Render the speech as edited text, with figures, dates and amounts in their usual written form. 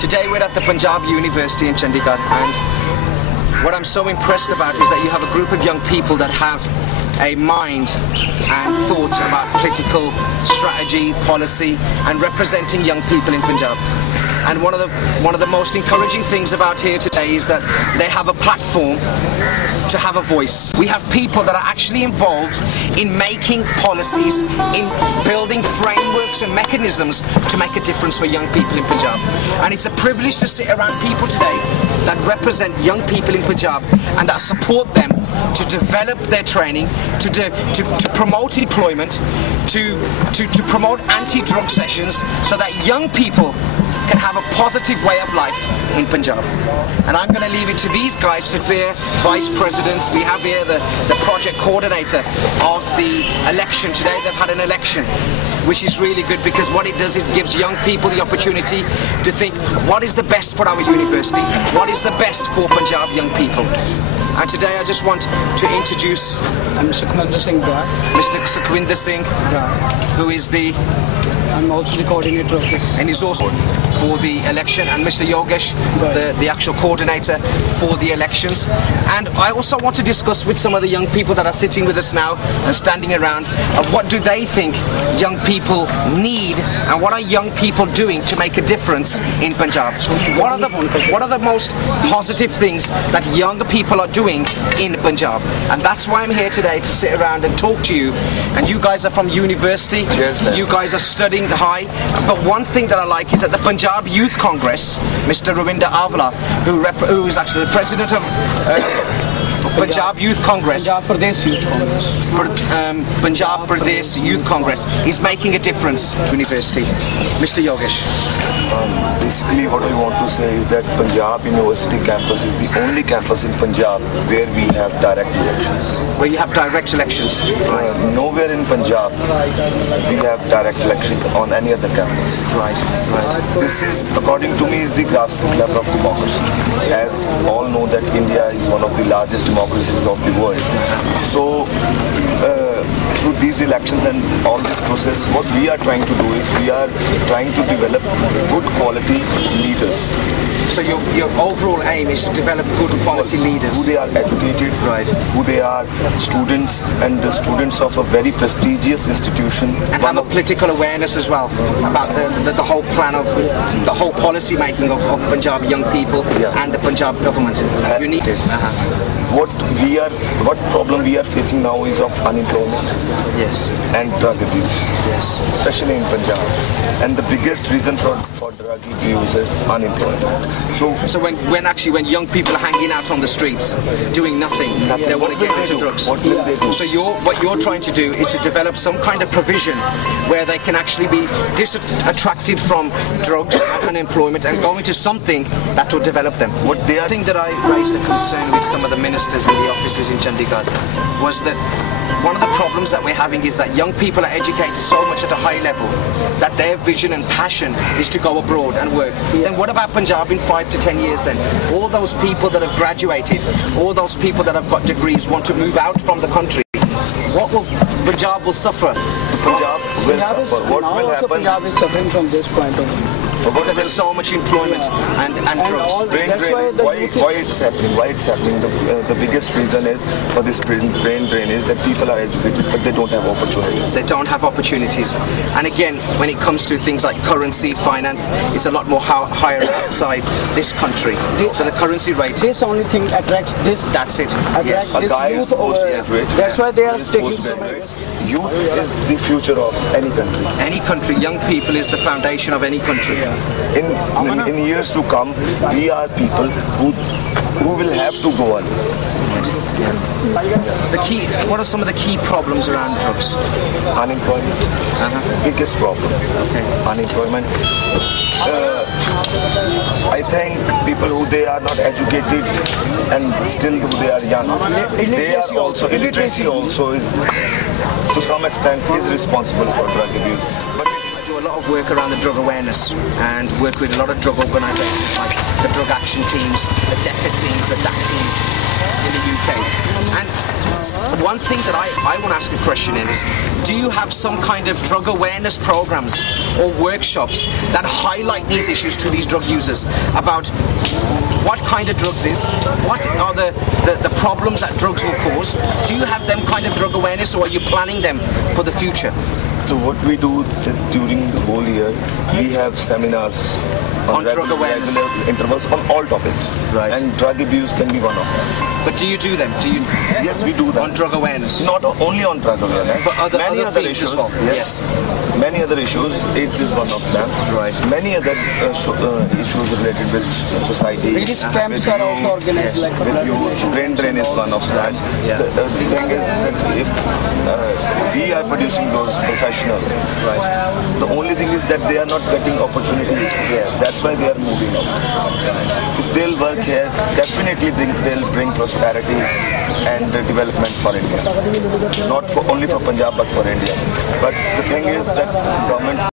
Today we're at the Punjab University in Chandigarh, and what I'm so impressed about is that you have a group of young people that have a mind and thoughts about political strategy, policy, and representing young people in Punjab. And one of the most encouraging things about here today is that they have a platform to have a voice. We have people that are actually involved in making policies, in building frameworks and mechanisms to make a difference for young people in Punjab. And it's a privilege to sit around people today that represent young people in Punjab and that support them to develop their training, to promote employment, to promote anti-drug sessions so that young people can have a positive way of life in Punjab. And I'm going to leave it to these guys to be vice presidents. We have here the project coordinator of the election. Today they've had an election, which is really good because what it does is gives young people the opportunity to think, what is the best for our university? What is the best for Punjab young people? And today I just want to introduce Mr. Sukhwinder Singh Brar. Mr. Sukhwinder Singh, who is I'm also the coordinator of this. And he's also for the election, and Mr. Yogesh, the actual coordinator for the elections. And I also want to discuss with some of the young people that are sitting with us now and standing around of what do they think young people need and what are young people doing to make a difference in Punjab. What are the most positive things that younger people are doing in Punjab? And that's why I'm here today, to sit around and talk to you. And you guys are from university, you guys are studying high, but one thing that I like is that the Punjab Youth Congress, Mr. Ravinder Avla, who is actually the president of Punjab Youth Congress, Punjab Pradesh Youth Congress, Punjab Pradesh Youth Congress, is making a difference to university. Mr. Yogesh. Basically what I want to say is that Punjab University campus is the only campus in Punjab where we have direct elections. Where you have direct elections? Nowhere in Punjab we have direct elections on any other campus. Right. This is, according to me, is the grassroots level of democracy. As all know that India is one of the largest democracies of the world. So through these elections and all this process, what we are trying to do is we are trying to develop good quality leaders. So your overall aim is to develop good quality leaders. Who they are educated, right? Who they are students and the students of a very prestigious institution. And have a political awareness as well about the whole plan of the whole policy making of Punjab young people and the Punjab government. You need it. What problem we are facing now is of unemployment. Yes. And drug abuse. Yes. Especially in Punjab. And the biggest reason for drug abuse is unemployment. So when young people are hanging out on the streets doing nothing, they want to get into drugs. What will they do? So what you're trying to do is to develop some kind of provision where they can actually be attracted from drugs and unemployment and go into something that will develop them. I think that I raised a concern with some of the ministers in the offices in Chandigarh was that one of the problems that we're having is that young people are educated so much at a high level that their vision and passion is to go abroad and work. Then what about Punjab in 5 to 10 years then? All those people that have graduated, all those people that have got degrees want to move out from the country. Punjab will suffer. Punjab will suffer. What will happen? Punjab is suffering from this point of view. Because there's so much employment and drugs. Why it's happening? Why it's happening? The biggest reason is for this brain drain is that people are educated but they don't have opportunities. They don't have opportunities. And again, when it comes to things like currency, finance, it's a lot more higher outside this country. So the currency rate. This only thing attracts this. That's it. Attracts this youth over. That's why they are taking so many risks. Youth is the future of any country. Any country, young people is the foundation of any country. In years to come, we are people who will have to go on. What are some of the key problems around drugs? Unemployment. Biggest problem. Okay. Unemployment. I think people who they are not educated and still who they are young, they are also illiteracy also is to some extent is responsible for drug abuse. But do a lot of work around the drug awareness and work with a lot of drug organisations like the drug action teams, the DECA teams, the DAC teams in the UK. And one thing that I want to ask a question is, do you have some kind of drug awareness programs or workshops that highlight these issues to these drug users about what kind of drugs is, what are the problems that drugs will cause? Do you have them kind of drug awareness, or are you planning them for the future? So what we do during the whole year, we have seminars on drug awareness, regular intervals on all topics, right? And drug abuse can be one of them. But do you do them? Do you? Yes, we do them on drug awareness. Not only on drug awareness, but many other issues issues. as well. Yes. Many other issues. AIDS is one of them. Right. Many other issues related with society. These camps are also organized like brain drain is one of them. Yeah. The thing is that if we are producing those professionals, right? The only thing is that they are not getting opportunity here. That's why they are moving out. If they'll work here, definitely they'll bring prosperity and development for India. Not only for Punjab, but for India. But the thing is that government